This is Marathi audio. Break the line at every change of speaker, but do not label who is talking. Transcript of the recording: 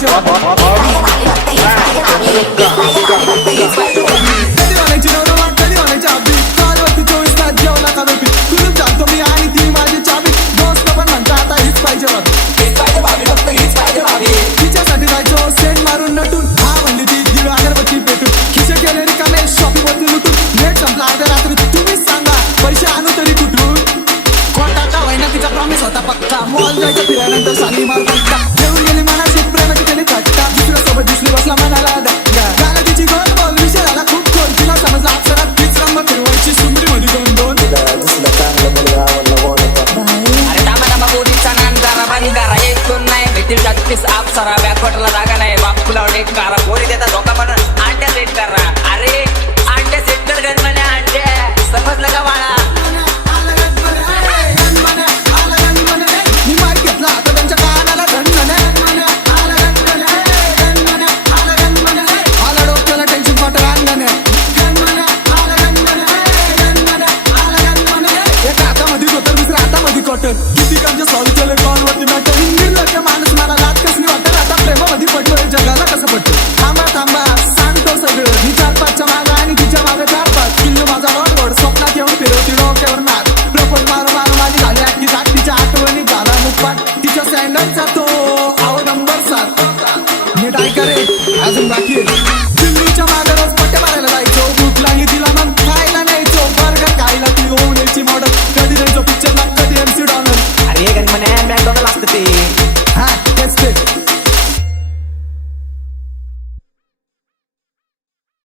हीच मी आणि ती म्हणता आता पाहिजे मारून म्हणली ती तुम्हीच सांगा पैसे तरी तिचा होता पक्का. मॉल जायचं फिरायनंतर साली मार बसला मनाला झाला तिची गोल बोल झाला खूप खोल तिला समजला अक्षरात तीच रंग फिरवायची सुंदरी मध्ये दोन दोन
अरे डामा डामा नान करा एक दोन नाही भेटील जातीस आप सरा जागा नाही बाप फुला डेट करा पोरी देता
किती कामच्या सॉरी केले कॉल माणूस मला लात कसली जगाला कसं पडतो थांबा थांबा सांगतो आणि तिच्यामागे चार पाच किल्लो माझा रॉडवर स्वप्नात येऊन फिरवती डोक्यावर नाच मार मार झाली आखी जात तिच्या आठवणी झाला मुखपाट तिच्या सँडलचा तो आव नंबर सात नीट ऐका रे अजून बाकी
don't elasticity.
Hot, get split.